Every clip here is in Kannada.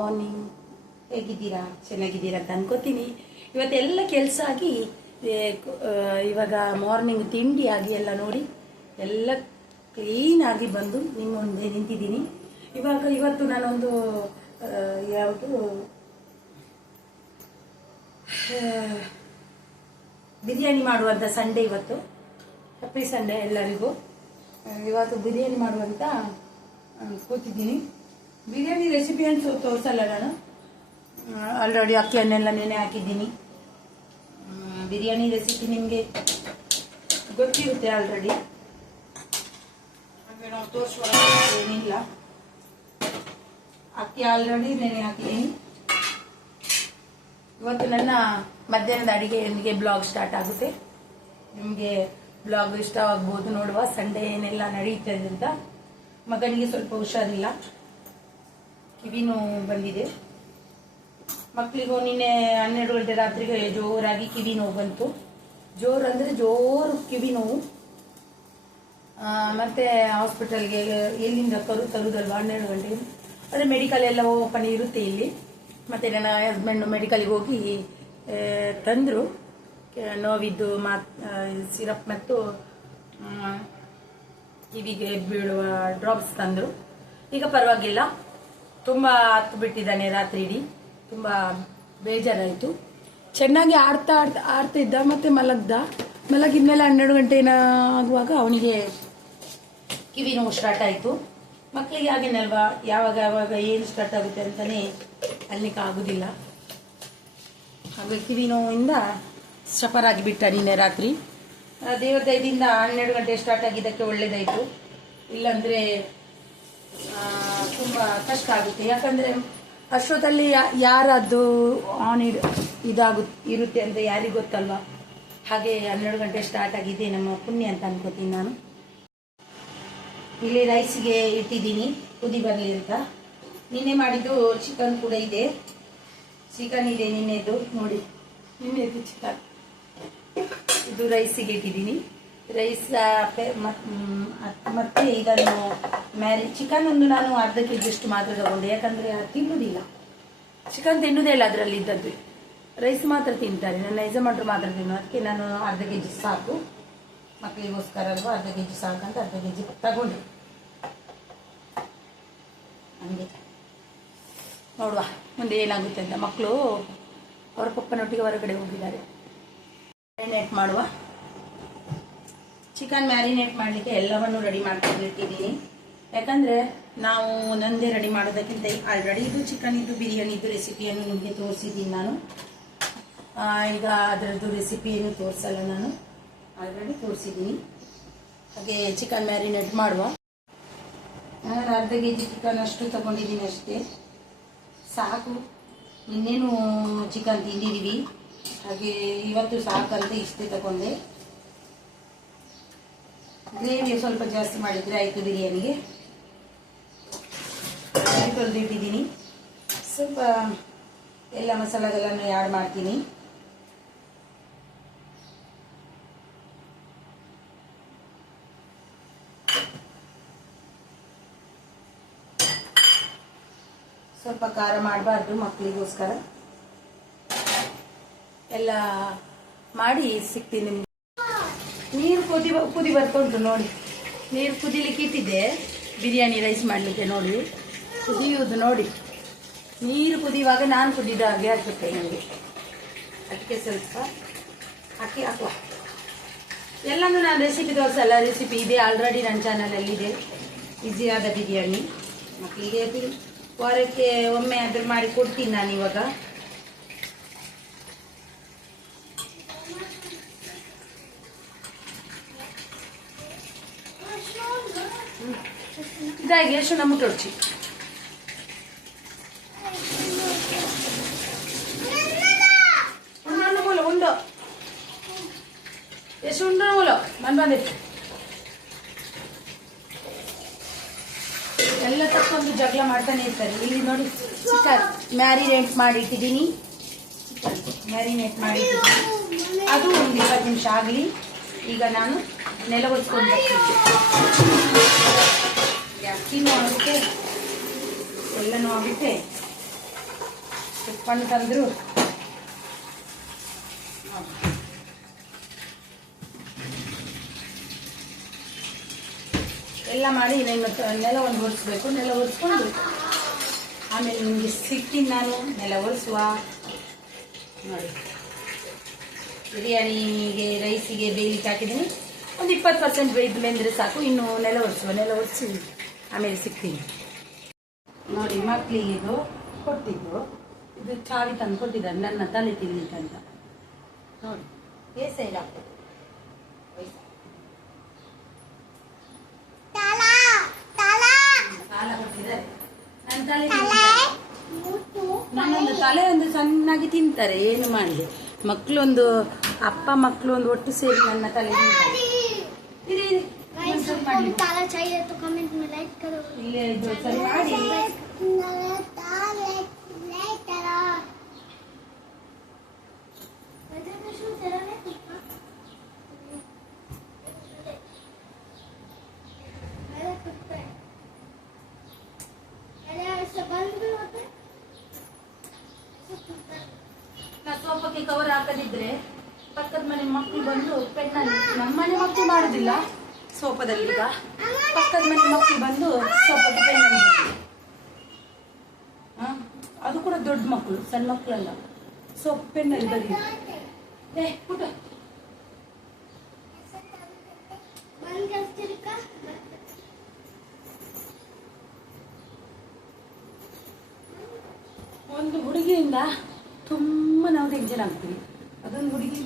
ಮಾರ್ನಿಂಗ್. ಹೇಗಿದ್ದೀರಾ? ಚೆನ್ನಾಗಿದ್ದೀರಾ ಅಂತ ಅನ್ಕೋತೀನಿ. ಇವತ್ತೆಲ್ಲ ಕೆಲಸ ಆಗಿ ಇವಾಗ ಮಾರ್ನಿಂಗ್ ತಿಂಡಿ ಆಗಿ ಎಲ್ಲ ನೋಡಿ ಎಲ್ಲ ಕ್ಲೀನ್ ಆಗಿ ಬಂದು ನಿಮ್ಮ ಮುಂದೆ ನಿಂತಿದ್ದೀನಿ. ಇವತ್ತು ನಾನೊಂದು ಯಾವುದು ಬಿರಿಯಾನಿ ಮಾಡುವಂಥ ಸಂಡೇ, ಇವತ್ತು ಹ್ಯಾಪಿ ಸಂಡೇ ಎಲ್ಲರಿಗೂ. ಇವತ್ತು ಬಿರಿಯಾನಿ ಮಾಡುವಂತ ಕೂತಿದ್ದೀನಿ. ಬಿರಿಯಾನಿ ರೆಸಿಪಿ ಅಂತ ತೋರಿಸಲ್ಲ ನಾನು, ಆಲ್ರೆಡಿ ಅಕ್ಕಿಯನ್ನೆಲ್ಲ ನೆನೆ ಹಾಕಿದ್ದೀನಿ. ಬಿರಿಯಾನಿ ರೆಸಿಪಿ ನಿಮಗೆ ಗೊತ್ತಿರುತ್ತೆ ಆಲ್ರೆಡಿ, ಹಾಗೆ ನಾವು ತೋರಿಸುವ ಏನಿಲ್ಲ. ಅಕ್ಕಿ ಆಲ್ರೆಡಿ ನೆನೆ ಹಾಕಿದ್ದೀನಿ. ಇವತ್ತು ನನ್ನ ಮಧ್ಯಾಹ್ನದ ಅಡಿಗೆಯೊಂದಿಗೆ ಬ್ಲಾಗ್ ಸ್ಟಾರ್ಟ್ ಆಗುತ್ತೆ. ನಿಮಗೆ ಬ್ಲಾಗ್ ಇಷ್ಟವಾಗ್ಬೋದು ನೋಡುವ. ಸಂಡೇ ಏನೆಲ್ಲ ನಡೀತದೆ ಅಂತ. ಮಗನಿಗೆ ಸ್ವಲ್ಪ ಹುಷಾರಿಲ್ಲ, ಕಿವಿ ನೋವು ಬಂದಿದೆ. ಮಕ್ಕಳಿಗೂ ನಿನ್ನೆ 12 ಗಂಟೆ ರಾತ್ರಿಗೆ ಜೋರಾಗಿ ಕಿವಿ ನೋವು ಬಂತು. ಜೋರು ಕಿವಿ ನೋವು. ಮತ್ತೆ ಹಾಸ್ಪಿಟಲ್ಗೆ ಎಲ್ಲಿಂದ ತರುದಲ್ವಾ 12 ಗಂಟೆಗೆ. ಅದೇ ಮೆಡಿಕಲ್ ಎಲ್ಲ ಓಪನ್ ಇರುತ್ತೆ ಇಲ್ಲಿ. ಮತ್ತೆ ನನ್ನ ಹಸ್ಬೆಂಡ್ ಮೆಡಿಕಲ್ಗೆ ಹೋಗಿ ತಂದರು ನೋವಿದ್ದು ಸಿರಪ್ ಮತ್ತು ಕಿವಿಗೆ ಬೀಳುವ ಡ್ರಾಪ್ಸ್ ತಂದರು. ಈಗ ಪರವಾಗಿಲ್ಲ, ತುಂಬ ಹತ್ತು ಬಿಟ್ಟಿದ್ದಾನೆ ರಾತ್ರಿ ಇಡೀ. ತುಂಬ ಬೇಜಾರಾಯಿತು. ಚೆನ್ನಾಗಿ ಆಡ್ತಿದ್ದ, ಮತ್ತೆ ಮಲಗಿದ್ಮೇಲೆ 12 ಗಂಟೆ ಆಗುವಾಗ ಅವನಿಗೆ ಕಿವಿ ನೋವು ಸ್ಟಾರ್ಟ್ ಆಯಿತು. ಮಕ್ಕಳಿಗೆ ಹಾಗೇನಲ್ವಾ, ಯಾವಾಗ ಏನು ಸ್ಟಾರ್ಟ್ ಆಗುತ್ತೆ ಅಂತಲೇ ಅಲ್ಲಿಗೆ ಆಗೋದಿಲ್ಲ. ಹಾಗೆ ಕಿವಿ ನೋವಿಂದ ಸಫರ್ ಆಗಿಬಿಟ್ಟ ನಿನ್ನೆ ರಾತ್ರಿ. ದೇವರ ದಯದಿಂದ 12 ಗಂಟೆ ಸ್ಟಾರ್ಟ್ ಆಗಿದ್ದಕ್ಕೆ ಒಳ್ಳೇದಾಯಿತು. ಇಲ್ಲಾಂದರೆ ತುಂಬ ಕಷ್ಟ ಆಗುತ್ತೆ. ಯಾಕಂದರೆ ಅಷ್ಟೊತ್ತಲ್ಲಿ ಯಾರದ್ದು ಆನ್ ಇರುತ್ತೆ ಅಂತ ಯಾರಿಗೆ ಗೊತ್ತಲ್ವಾ. ಹಾಗೆ 12 ಗಂಟೆ ಸ್ಟಾರ್ಟ್ ಆಗಿದೆ, ನಮ್ಮ ಪುಣ್ಯ ಅಂತ ಅನ್ಕೋತೀನಿ ನಾನು. ಇಲ್ಲಿ ರೈಸ್ಗೆ ಇಟ್ಟಿದ್ದೀನಿ ಕುದಿ ಬರಲಿ ಅಂತ. ನಿನ್ನೆ ಮಾಡಿದ್ದು ಚಿಕನ್ ಕೂಡ ಇದೆ. ಚಿಕನ್ ಇದೆ ನಿನ್ನೆದು, ನೋಡಿ ನಿನ್ನೆದು ಚಿಕನ್. ಇದು ರೈಸಿಗೆ ಇಟ್ಟಿದ್ದೀನಿ. ರೈಸ್ ಮತ್ತೆ ಇದನ್ನು ಚಿಕನ್ ಒಂದು ನಾನು ಅರ್ಧ ಕೆಜಿ ಅಷ್ಟು ಮಾತ್ರ ತಗೊಂಡೆ. ಯಾಕಂದರೆ ತಿನ್ನುವುದಿಲ್ಲ, ಚಿಕನ್ ತಿನ್ನುವುದೇ ಇಲ್ಲ ಅದರಲ್ಲಿ ಇದ್ದದ್ದು. ರೈಸ್ ಮಾತ್ರ ತಿಂತಾರೆ, ನನ್ನ ಯಜಮಾನರು ಮಾತ್ರ ತಿನ್ನು. ಅದಕ್ಕೆ ನಾನು ಅರ್ಧ ಕೆಜಿ ಸಾಕು, ಮಕ್ಕಳಿಗೋಸ್ಕರ ಅಲ್ವಾ, ಅರ್ಧ ಕೆಜಿ ಸಾಕಂತ ಅರ್ಧ ಕೆಜಿ ತಗೊಂಡೆ. ಹಂಗೆ ನೋಡುವ ಮುಂದೆ ಏನಾಗುತ್ತೆ ಅಂತ. ಮಕ್ಕಳು ಅವರ ಪಪ್ಪನೊಟ್ಟಿಗೆ ಹೊರಗಡೆ ಹೋಗಿದ್ದಾರೆ. ಮ್ಯಾರಿನೇಟ್ ಮಾಡುವ. ಚಿಕನ್ ಮ್ಯಾರಿನೇಟ್ ಮಾಡಲಿಕ್ಕೆ ಎಲ್ಲವನ್ನು ರೆಡಿ ಮಾಡ್ಕೊಂಡು ಇಟ್ಟಿದ್ದೀನಿ. ಯಾಕಂದರೆ ನಾವು ಒಂದೊಂದೇ ರೆಡಿ ಮಾಡೋದಕ್ಕಿಂತ ಆಲ್ರೆಡಿ ಇದು ಚಿಕನ್ ಇದು ಬಿರಿಯಾನಿದು ರೆಸಿಪಿಯನ್ನು ನಿಮಗೆ ತೋರಿಸಿದ್ದೀನಿ ನಾನು. ಈಗ ಅದರದ್ದು ರೆಸಿಪಿಯನ್ನು ತೋರಿಸಲ್ಲ, ನಾನು ಆಲ್ರೆಡಿ ತೋರಿಸಿದ್ದೀನಿ. ಹಾಗೆ ಚಿಕನ್ ಮ್ಯಾರಿನೇಟ್ ಮಾಡುವ. ನಾನು ಅರ್ಧ ಕೆಜಿ ಚಿಕನ್ ಅಷ್ಟು ತಗೊಂಡಿದ್ದೀನಿ, ಅಷ್ಟೇ ಸಾಕು. ಇನ್ನೇನು ಚಿಕನ್ ತಿಂದಿದ್ದೀವಿ, ಹಾಗೆ ಇವತ್ತು ಸಾಕಂತ ಇಷ್ಟೇ ತಗೊಂಡೆ. ಗ್ರೇವಿ ಸ್ವಲ್ಪ ಜಾಸ್ತಿ ಮಾಡಿದರೆ ಆಯಿತು ಬಿರಿಯಾನಿಗೆ. ತೊಳೆದಿಟ್ಟಿದ್ದೀನಿ. ಸ್ವಲ್ಪ ಎಲ್ಲ ಮಸಾಲೆಗಳನ್ನು ಆ್ಯಡ್ ಮಾಡ್ತೀನಿ. ಸ್ವಲ್ಪ ಖಾರ ಮಾಡಬಾರ್ದು ಮಕ್ಕಳಿಗೋಸ್ಕರ. ಎಲ್ಲ ಮಾಡಿ ಸಿಗ್ತೀನಿ ನಿಮ್ಗೆ. ನೀರು ಕುದಿ ಬರ್ತುಂಟು ನೋಡಿ. ನೀರು ಕುದಿಲಿಕ್ಕೆ ಇಟ್ಟಿದ್ದೆ ಬಿರಿಯಾನಿ ರೈಸ್ ಮಾಡಲಿಕ್ಕೆ. ನೋಡಿ ಕುದಿಯುವುದು ನೋಡಿ. ನೀರು ಕುದಿಯುವಾಗ ನಾನು ಕುದಿದ ಹಾಗೆ ಹಾಕುತ್ತೆ ನನಗೆ. ಅದಕ್ಕೆ ಸ್ವಲ್ಪ ಅಕ್ಕಿ ಹಾಕುವ. ಎಲ್ಲನೂ ನಾನು ರೆಸಿಪಿ ತೋರಿಸಲ್ಲ, ರೆಸಿಪಿ ಇದೆ ಆಲ್ರೆಡಿ ನನ್ನ ಚಾನಲಲ್ಲಿದೆ. ಈಸಿಯಾದ ಬಿರಿಯಾನಿ ಮಕ್ಕಳಿಗೆ ವಾರಕ್ಕೆ ಒಮ್ಮೆ ಅದ್ರ ಮಾಡಿ ಕೊಡ್ತೀನಿ ನಾನು. ಇವಾಗ ಇದಾಗಿ ಎಷ್ಟು ನಮ್ಮ ಮುಟ್ಟೊಡ್ಚಿ ಉಂಡು ಎಷ್ಟು ಉಂಡು ಮೂಲ ಬಂದಿತ್ತು. ಎಲ್ಲ ತಕ್ಕೊಂದು ಜಗಳ ಮಾಡ್ತಾನೆ ಇರ್ತಾರೆ. ಇಲ್ಲಿ ನೋಡಿ ಚಿಕನ್ ಮ್ಯಾರಿನೇಟ್ ಮಾಡಿಟ್ಟಿದ್ದೀನಿ. ಮ್ಯಾರಿನೇಟ್ ಮಾಡಿಟ್ಟಿದ್ದೀನಿ, ಅದು ಒಂದು 20 ನಿಮಿಷ ಆಗಲಿ. ಈಗ ನಾನು ನೆಲ ಒರೆಸ್ಕೊಂಡು ಅಕ್ಕಿನೂ ಆಗುತ್ತೆ, ಎಲ್ಲನೂ ಆಗುತ್ತೆ. ಉಪ್ಪನ್ನು ತಂದರು ಎಲ್ಲ ಮಾಡಿ ನೆಲ ಒಂದು ಒರೆಸ್ಬೇಕು. ನೆಲ ಒರೆಸ್ಕೊಂಡು ಆಮೇಲೆ ನಿಮಗೆ ಸಿಗ್ತೀನಿ ನಾನು ನೆಲ ಒರೆಸುವ. ನೋಡಿ ಬಿರಿಯಾನಿಗೆ ರೈಸಿಗೆ ಬೇಯಲಿಕ್ಕೆ ಹಾಕಿದ್ದೀನಿ. ಒಂದು 20% ಬೇಯ್ದು ಬೆಂದರೆ ಸಾಕು. ಇನ್ನು ನೆಲ ಒರೆಸಿ ಆಮೇಲೆ ಸಿಗ್ತೀನಿ. ನೋಡಿ ಮಕ್ಕಳಿಗೆ ಇದು ಕೊಟ್ಟಿದ್ದು, ಇದು ಚಾವಿ ತಂದು ಕೊಟ್ಟಿದ್ದಾರೆ ನನ್ನ ತಲೆ ತಿನ್ಲಿಕ್ಕೆ ಅಂತ. ನೋಡಿ ಏ ಸೈಡ್ ಆಗ್ತದೆ ಸಾಲ ಕೊಟ್ಟಿದ್ದಾರೆ. ನನ್ನ ತಲೆ ನನ್ನೊಂದು ತಲೆ ಒಂದು ಚೆನ್ನಾಗಿ ತಿಂತಾರೆ. ಏನು ಮಾಡಲಿ, ಮಕ್ಕಳೊಂದು ಅಪ್ಪ ಮಕ್ಕಳು ಒಂದು ಒಟ್ಟು ಸೇರಿ ನನ್ನ ತಲೆ ತಿಂತಾರೆ. ಇಲ್ಲೇ ಇದು ಸರಿ ಮಾಡಿ. ಸೋಪಕ್ಕೆ ಕವರ್ ಹಾಕದಿದ್ರೆ ಪಕ್ಕದ ಮನೆ ಮಕ್ಕಳು ಬಂದು ಪೆಣ್ಣಲ್ಲಿ, ನಮ್ಮನೆ ಮಕ್ಕಳು ಮಾಡುದಿಲ್ಲ ಸೋಪದಲ್ಲಿ, ಈಗ ಪಕ್ಕದ ಮನೆ ಮಕ್ಕಳು ಬಂದು ಸೋಪಕ್ಕೆ ಪೆಣ್ಣಲ್ಲಿ, ಅದು ಕೂಡ ದೊಡ್ಡ ಮಕ್ಕಳು, ಸಣ್ಣ ಮಕ್ಕಳಲ್ಲ, ಸೋಪ್ ಪೆಣ್ಣಲ್ಲಿ ಬರೀ. ಪುಟ ಒಂದು ಹುಡುಗಿಯಿಂದ ತುಂಬ ನಾವು ಟೆನ್ಷನ್ ಆಗ್ತೀವಿ. ಅದೊಂದು ಹುಡುಗಿ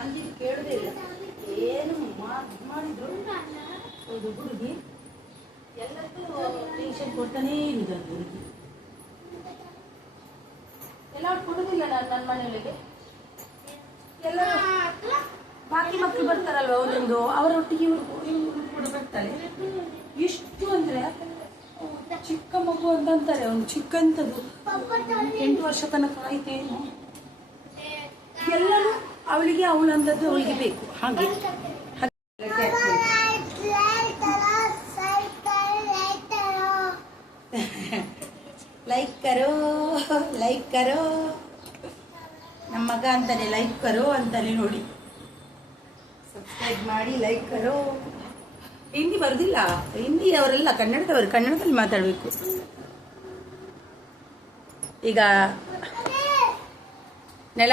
ಅಲ್ಲಿ ಕೇಳೋದೇ ಇಲ್ಲ, ಏನು ಮಾಡಿದ್ರು ಒಂದು ಹುಡುಗಿ ಎಲ್ಲದಕ್ಕೂ ಟೆನ್ಷನ್ ಕೊಡ್ತಾನೇ ಇರುವುದು. ಅದು ಹುಡುಗಿ ಎಲ್ಲ ಕೊಡೋದಿಲ್ಲ. ನನ್ನ ಮನೆಯೊಳಗೆ ಎಲ್ಲ ಬಾಕಿ ಮಕ್ಕಳು ಬರ್ತಾರಲ್ವ, ಒಂದೊಂದು ಅವರೊಟ್ಟಿಗೆ ಇವರು ಕೂಡ ಬರ್ತಾರೆ. ಎಷ್ಟು ಅಂದರೆ ಚಿಕ್ಕ ಮಗು ಅಂತಂತಾರೆ. ಅವ್ನು ಚಿಕ್ಕಂಥದ್ದು 8 ವರ್ಷ ತನಕ ಆಯ್ತೇನು. ಎಲ್ಲರೂ ಅವಳಿಗೆ ಅವಳಂಥದ್ದು ಅವಳಿಗೆ ಬೇಕು. ಹಾಗೆ ಲೈಕ್ ಕರೋ ನಮ್ಮ ಮಗ ಅಂತಾನೆ, ಲೈಕ್ ಕರೋ ಅಂತಾನೆ. ನೋಡಿ ಸಬ್ಸ್ಕ್ರೈಬ್ ಮಾಡಿ, ಲೈಕ್ ಕರೋ. ಹಿಂದಿ ಬರುದಿಲ್ಲ, ಹಿಂದಿ ಅವರೆಲ್ಲ ಕನ್ನಡದವರು, ಕನ್ನಡದಲ್ಲಿ ಮಾತಾಡಬೇಕು. ಈಗ ನೆಲ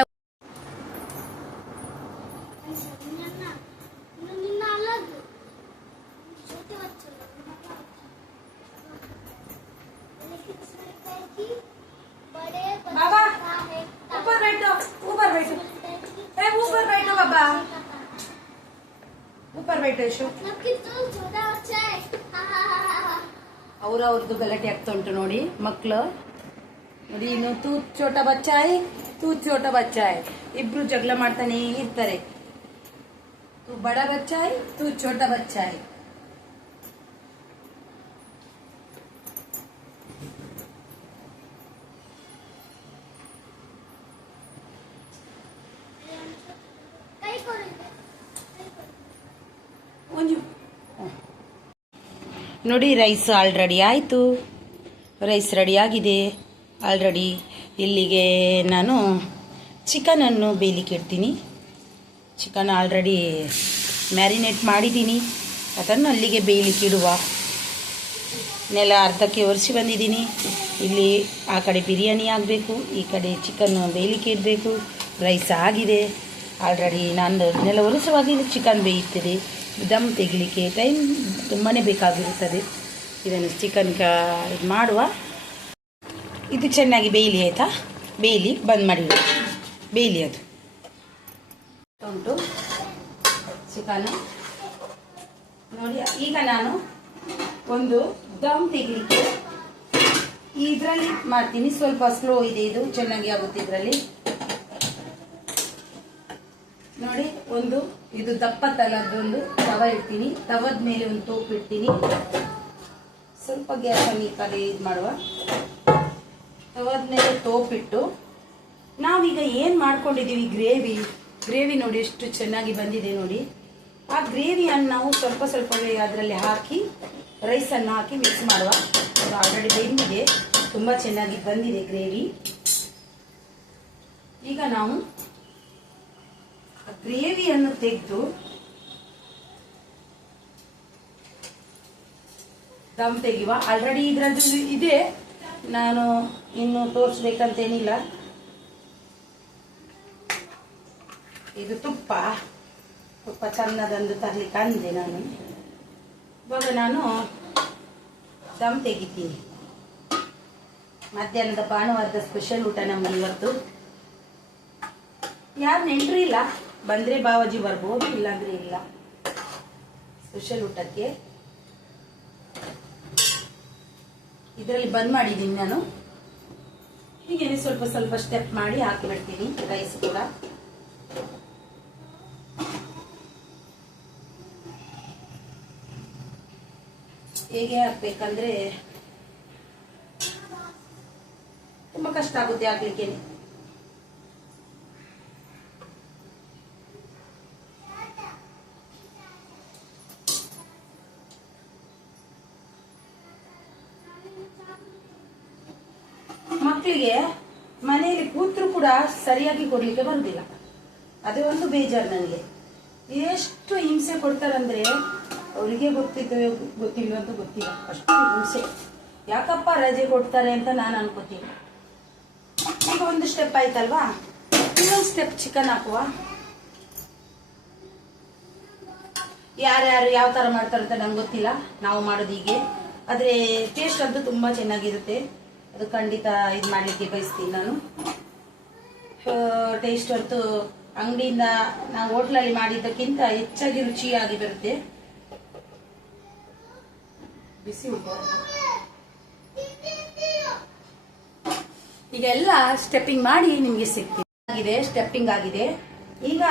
बाबा ऊपर बैठो, ऊपर बैठो, ऊपर बैठो बाबा, ऊपर बैठो. ಅವ್ರದ್ದು ಗಲಾಟೆ ಆಗ್ತಾ ಉಂಟು ನೋಡಿ ಮಕ್ಕಳು. ನೋಡಿ ಇನ್ನು ತೂ ಚೋಟ ಬಚ್ಚಾಯ್, ತೂ ಚೋಟ ಬಚ್ಚಾಯ್, ಇಬ್ರು ಜಗಳ ಮಾಡ್ತಾನೆ ಇರ್ತಾರೆ. ತೂ ಬಡ ಬಚ್ಚಾಯ್, ತೂ ಚೋಟ ಬಚ್ಚಾಯ್. ನೋಡಿ ರೈಸ್ ಆಲ್ರೆಡಿ ಆಯಿತು. ರೈಸ್ ರೆಡಿಯಾಗಿದೆ ಆಲ್ರೆಡಿ. ಇಲ್ಲಿಗೆ ನಾನು ಚಿಕನನ್ನು ಬೇಯಲಿಕ್ಕೆ ಇಡ್ತೀನಿ. ಚಿಕನ್ ಆಲ್ರೆಡಿ ಮ್ಯಾರಿನೇಟ್ ಮಾಡಿದ್ದೀನಿ, ಅದನ್ನು ಅಲ್ಲಿಗೆ ಬೇಯಲಿಕ್ಕೆ ಇಡುವ. ನೆಲ ಅರ್ಧಕ್ಕೆ ಒರೆಸಿ ಬಂದಿದ್ದೀನಿ. ಇಲ್ಲಿ ಆ ಕಡೆ ಬಿರಿಯಾನಿ ಆಗಬೇಕು, ಈ ಕಡೆ ಚಿಕನ್ ಬೇಯಲಿಕ್ಕೆ ಇಡಬೇಕು. ರೈಸ್ ಆಗಿದೆ ಆಲ್ರೆಡಿ. ನಾನು ನೆಲ ಒರೆಸುವಾಗ ಚಿಕನ್ ಬೇಯುತ್ತದೆ. ದಮ್ ತೆಗಿಲಿಕ್ಕೆ ಟೈಮ್ ತುಂಬಾ ಬೇಕಾಗಿರುತ್ತದೆ. ಇದನ್ನು ಚಿಕನ್ ಇದು ಮಾಡುವ. ಇದು ಚೆನ್ನಾಗಿ ಬೇಯಲಿ, ಆಯಿತಾ? ಬೇಯಲಿ, ಬಂದ್ ಮಾಡಿ ಬೇಯಲಿ. ಅದು ಉಂಟು ಚಿಕನ್ ನೋಡಿ. ಈಗ ನಾನು ಒಂದು ದಮ್ ತೆಗಿಲಿಕ್ಕೆ ಇದರಲ್ಲಿ ಮಾಡ್ತೀನಿ. ಸ್ವಲ್ಪ ಸ್ಲೋ ಇದೆ, ಇದು ಚೆನ್ನಾಗಿ ಆಗುತ್ತೆ ಇದರಲ್ಲಿ. ನೋಡಿ, ಒಂದು ಇದು ದಪ್ಪ ತಲದೊಂದು ತವ ಇಡ್ತೀನಿ. ತವದ ಮೇಲೆ ಒಂದು ತೋಪು ಇಡ್ತೀನಿ. ಸ್ವಲ್ಪ ಗ್ಯಾಸನ್ನು ಈ ಕಡೆ ಇದು ಮಾಡುವ. ತವದ ಮೇಲೆ ತೋಪಿಟ್ಟು ನಾವೀಗ ಏನು ಮಾಡ್ಕೊಂಡಿದ್ದೀವಿ, ಗ್ರೇವಿ ನೋಡಿ ಎಷ್ಟು ಚೆನ್ನಾಗಿ ಬಂದಿದೆ ನೋಡಿ. ಆ ಗ್ರೇವಿಯನ್ನು ನಾವು ಸ್ವಲ್ಪ ಸ್ವಲ್ಪವೇ ಅದರಲ್ಲಿ ಹಾಕಿ ರೈಸನ್ನು ಹಾಕಿ ಮಿಕ್ಸ್ ಮಾಡುವ. ಅದು ಆಲ್ರೆಡಿ ಬೆಂದಿದೆ, ತುಂಬ ಚೆನ್ನಾಗಿ ಬಂದಿದೆ ಗ್ರೇವಿ. ಈಗ ನಾವು ಗ್ರೇವಿಯನ್ನು ತೆಗೆದು ದಮ್ ತೆಗೆಯುವ. ಆಲ್ರೆಡಿ ಇದ್ರದ್ದು ಇದೆ, ನಾನು ಇನ್ನು ತೋರಿಸ್ಬೇಕಂತೇನಿಲ್ಲ. ಇದು ತುಪ್ಪ ಚೆನ್ನದಂದು ತರ್ಲಿಕ್ಕೆ ಅಂದೆ ನಾನು. ಇವಾಗ ನಾನು ದಮ್ ತೆಗಿತೀನಿ. ಮಧ್ಯಾಹ್ನದ ಭಾನುವಾರದ ಸ್ಪೆಷಲ್ ಊಟ ನಮ್ಮಲ್ಲಿ ಇವತ್ತು. ಯಾರು ನೆಂಟ್ರು ಇಲ್ಲ, ಬಂದ್ರೆ ಬಾವಾಜಿ ಬರ್ಬೋದು, ಇಲ್ಲಾಂದ್ರೆ ಇಲ್ಲ. ಸ್ಪೆಷಲ್ ಊಟಕ್ಕೆ ಇದರಲ್ಲಿ ಬಂದ್ ಮಾಡಿದ್ದೀನಿ ನಾನು. ಹೀಗೇನೆ ಸ್ವಲ್ಪ ಸ್ವಲ್ಪ ಸ್ಟೆಪ್ ಮಾಡಿ ಹಾಕಿ ಬಿಡ್ತೀನಿ ರೈಸ್ ಕೂಡ. ಹೇಗೆ ಹಾಕ್ಬೇಕಂದ್ರೆ ತುಂಬಾ ಕಷ್ಟ ಆಗುತ್ತೆ ಹಾಕ್ಲಿಕ್ಕೆ. ಮಕ್ಕಳಿಗೆ ಮನೆಯಲ್ಲಿ ಕೂತ್ರು ಕೂಡ ಸರಿಯಾಗಿ ಕೊಡ್ಲಿಕ್ಕೆ ಬರುದಿಲ್ಲ. ಅದೇ ಒಂದು ಬೇಜಾರು ನನಗೆ. ಎಷ್ಟು ಹಿಂಸೆ ಕೊಡ್ತಾರಂದ್ರೆ ಅವರಿಗೆ ಗೊತ್ತಿಲ್ಲ ಅಂತ ಗೊತ್ತಿಲ್ಲ, ಅಷ್ಟು ಹಿಂಸೆ. ಯಾಕಪ್ಪ ರಜೆ ಕೊಡ್ತಾರೆ ಅಂತ ನಾನು ಅನ್ಕೋತೀನಿ. ಈಗ ಒಂದು ಸ್ಟೆಪ್ ಆಯ್ತಲ್ವಾ, ಇನ್ನೊಂದು ಸ್ಟೆಪ್ ಚಿಕನ್ ಹಾಕುವ. ಯಾರ್ಯಾರು ಯಾವ ತರ ಮಾಡ್ತಾರಂತ ನಂಗೆ ಗೊತ್ತಿಲ್ಲ, ನಾವು ಮಾಡೋದು ಹೀಗೆ. ಆದ್ರೆ ಟೇಸ್ಟ್ ಅಂತೂ ತುಂಬಾ ಚೆನ್ನಾಗಿರುತ್ತೆ. ಅದು ಖಂಡಿತ ಇದು ಮಾಡ್ಲಿಕ್ಕೆ ಬಯಸ್ತೀನಿ ನಾನು. ಟೇಸ್ಟ್ ಅಂತೂ ಅಂಗಡಿಯಿಂದ ನಾವು ಹೋಟ್ಲಲ್ಲಿ ಮಾಡಿದ್ದಕ್ಕಿಂತ ಹೆಚ್ಚಾಗಿ ರುಚಿಯಾಗಿ ಬರುತ್ತೆ. ಬಿಸಿ ಉಂಟು. ಈಗ ಎಲ್ಲ ಸ್ಟೆಪ್ಪಿಂಗ್ ಮಾಡಿ ನಿಮ್ಗೆ ಸಿಗ್ತೀನಿ. ಸ್ಟೆಪ್ಪಿಂಗ್ ಆಗಿದೆ. ಈಗ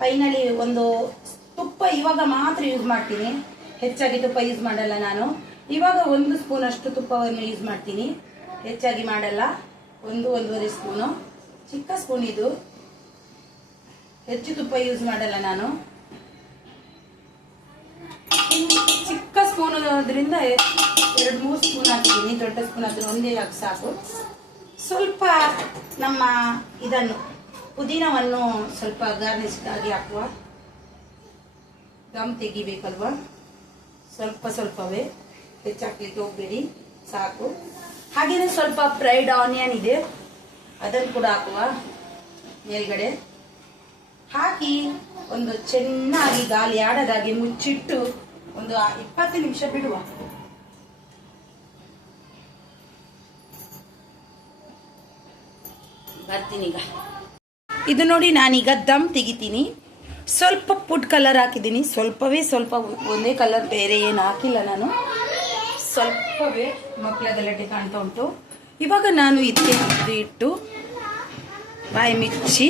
ಫೈನಲಿ ಒಂದು ತುಪ್ಪ ಇವಾಗ ಮಾತ್ರ ಯೂಸ್ ಮಾಡ್ತೀನಿ, ಹೆಚ್ಚಾಗಿ ತುಪ್ಪ ಯೂಸ್ ಮಾಡಲ್ಲ ನಾನು. ಇವಾಗ 1 ಸ್ಪೂನ್ ಅಷ್ಟು ತುಪ್ಪವನ್ನು ಯೂಸ್ ಮಾಡ್ತೀನಿ, ಹೆಚ್ಚಾಗಿ ಮಾಡಲ್ಲ. 1-1.5 ಸ್ಪೂನು, ಚಿಕ್ಕ ಸ್ಪೂನ್ ಇದು. ಹೆಚ್ಚು ತುಪ್ಪ ಯೂಸ್ ಮಾಡಲ್ಲ ನಾನು. ಚಿಕ್ಕ ಸ್ಪೂನ್ ಅದರಿಂದ 2-3 ಸ್ಪೂನ್ ಹಾಕಿದ್ದೀನಿ. ದೊಡ್ಡ ಸ್ಪೂನ್ ಆದ್ರೆ ಒಂದೇ ಹಾಕಿ ಸಾಕು. ಸ್ವಲ್ಪ ನಮ್ಮ ಇದನ್ನು ಪುದೀನವನ್ನು ಸ್ವಲ್ಪ ಗಾರ್ನಿಶ್ ಆಗಿ ಹಾಕುವ. ದಮ್ ತೆಗಿಬೇಕಲ್ವಾ, ಸ್ವಲ್ಪವೇ, ಹೆಚ್ಚಾಕ್ಲಿಕ್ಕೆ ಹೋಗ್ಬೇಡಿ, ಸಾಕು. ಹಾಗೇನೆ ಸ್ವಲ್ಪ ಫ್ರೈಡ್ ಆನಿಯನ್ ಇದೆ, ಅದನ್ನು ಕೂಡ ಹಾಕುವ ಮೇಲ್ಗಡೆ. ಹಾಕಿ ಒಂದು ಚೆನ್ನಾಗಿ ಗಾಳಿ ಆಡದಾಗಿ ಮುಚ್ಚಿಟ್ಟು ಒಂದು 20 ನಿಮಿಷ ಬಿಡುವ. ಬರ್ತೀನಿ ಈಗ. ಇದು ನೋಡಿ, ನಾನೀಗ ದಮ್ ತೆಗಿತೀನಿ. ಸ್ವಲ್ಪ ಫುಡ್ ಕಲರ್ ಹಾಕಿದ್ದೀನಿ, ಸ್ವಲ್ಪವೇ, ಸ್ವಲ್ಪ, ಒಂದೇ ಕಲರ್, ಬೇರೆ ಏನು ಹಾಕಿಲ್ಲ ನಾನು. ಸ್ವಲ್ಪವೇ, ಮಕ್ಕಳ ಗಲಾಟೆ ಕಾಣ್ತಾ ಉಂಟು. ಇವಾಗ ನಾನು ಇದಕ್ಕೆ ಇಟ್ಟು ಬಾಯಿ ಮುಚ್ಚಿ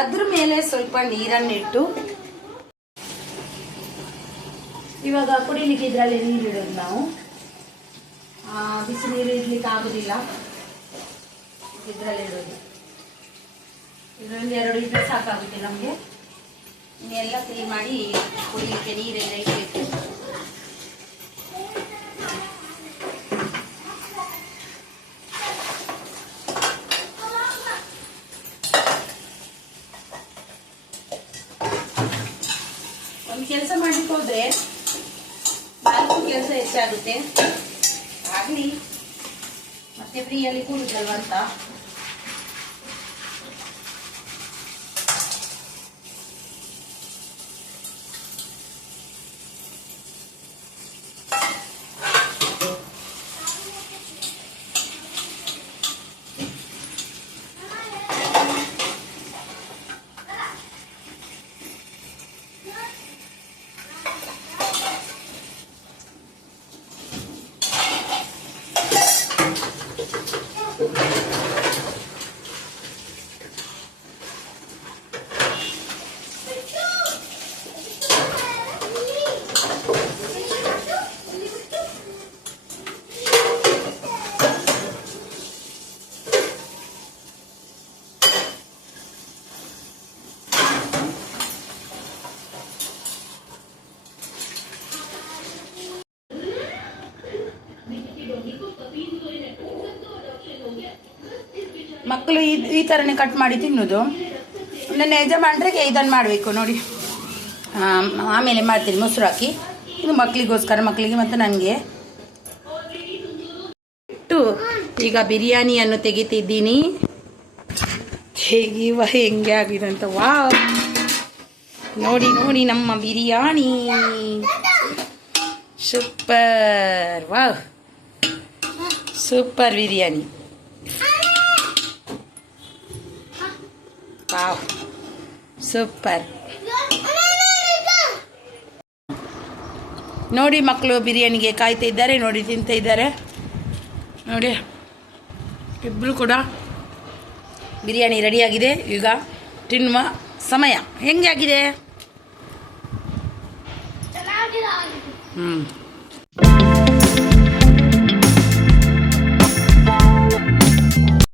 ಅದ್ರ ಮೇಲೆ ಸ್ವಲ್ಪ ನೀರನ್ನಿಟ್ಟು ಇವಾಗ ಕುಡಿಲಿಕ್ಕೆ ಇದರಲ್ಲಿ ನೀರಿಡೋದು ನಾವು. ಬಿಸಿ ನೀರು ಇಡ್ಲಿಕ್ಕೆ ಆಗೋದಿಲ್ಲ, ಇದರಲ್ಲಿ ಇಡೋದು. ಇದರಲ್ಲಿ 2 ಇದ್ರೆ ಸಾಕಾಗುತ್ತೆ ನಮಗೆ. ಇನ್ನೆಲ್ಲ ಕ್ಲೀನ್ ಮಾಡಿ ಕುಡಿಲಿಕ್ಕೆ ನೀರೆಲ್ಲ ಇಡಬೇಕು. ಒಂದು ಕೆಲಸ ಮಾಡ್ಲಿಕ್ಕೆ ಹೋದ್ರೆ 4 ಕೆಲಸ ಹೆಚ್ಚಾಗುತ್ತೆ. ಆಗ್ಲಿ ಮತ್ತೆ ಫ್ರೀಯಲ್ಲಿ ಕೂಡುದಲ್ವ ಅಂತ. ಮಕ್ಕಳು ಈ ಥರನೇ ಕಟ್ ಮಾಡಿ ತಿನ್ನೋದು. ನನ್ನ ಯಜಮಾನ್ರಿಗೆ ಇದನ್ನು ಮಾಡಬೇಕು ನೋಡಿ. ಆಮೇಲೆ ಮಾಡ್ತೀನಿ ಮೊಸರು ಹಾಕಿ. ಇದು ಮಕ್ಕಳಿಗೋಸ್ಕರ, ಮಕ್ಕಳಿಗೆ ಮತ್ತು ನನಗೆ. ಈಗ ಬಿರಿಯಾನಿಯನ್ನು ತೆಗಿತಿದ್ದೀನಿ. ಹೇಗಿವ ಹೆಂಗೆ ಆಗಿದೆ ಅಂತ. ವಾವ್, ನೋಡಿ ನೋಡಿ ನಮ್ಮ biryani super. Wow, super biryani. Wow, super. ನೋಡಿ ಮಕ್ಕಳು ಬಿರಿಯಾನಿಗೆ ಕಾಯ್ತಾ ಇದ್ದಾರೆ, ನೋಡಿ ತಿಂತಾ ಇದ್ದಾರೆ. ನೋಡಿ ಇಬ್ಬರು ಕೂಡ ಬಿರಿಯಾನಿ ರೆಡಿಯಾಗಿದೆ. ಈಗ ತಿನ್ನುವ ಸಮಯ. ಹೆಂಗೆ ಆಗಿದೆ?